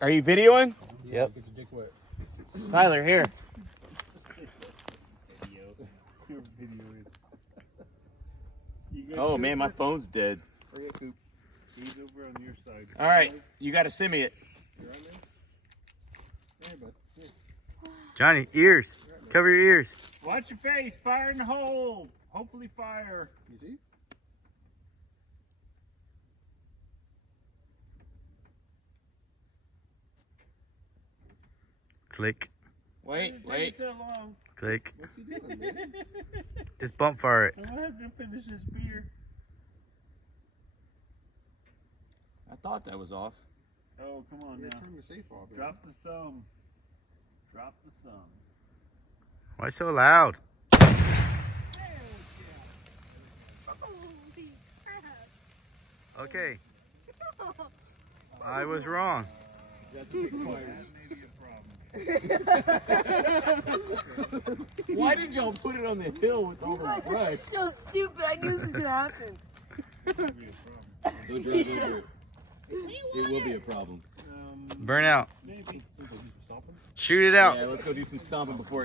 Are you videoing? Yep. Get your dick wet. Tyler, here. Oh man, my phone's dead. He's over on your side. All right, you got to send me it. You're on there? Here, bud. Here. Johnny, ears. Cover your ears. Watch your face. Fire in the hole. Hopefully fire. You see? Click. Wait. So long. Click. What's he doing, man? Just bump fire it. I'm gonna have to finish this beer. I thought that was off. Oh, come on now. Turn the safe off. Drop the thumb. Drop the thumb. Why so loud? Holy crap. Okay. I was wrong. That may be a problem. Why did y'all put it on the hill with all the brush? So stupid. I knew this was gonna happen. That may be a problem. Don't drive over it. It will be a problem. Burn out. Maybe. Shoot it out. Yeah, let's go do some stomping before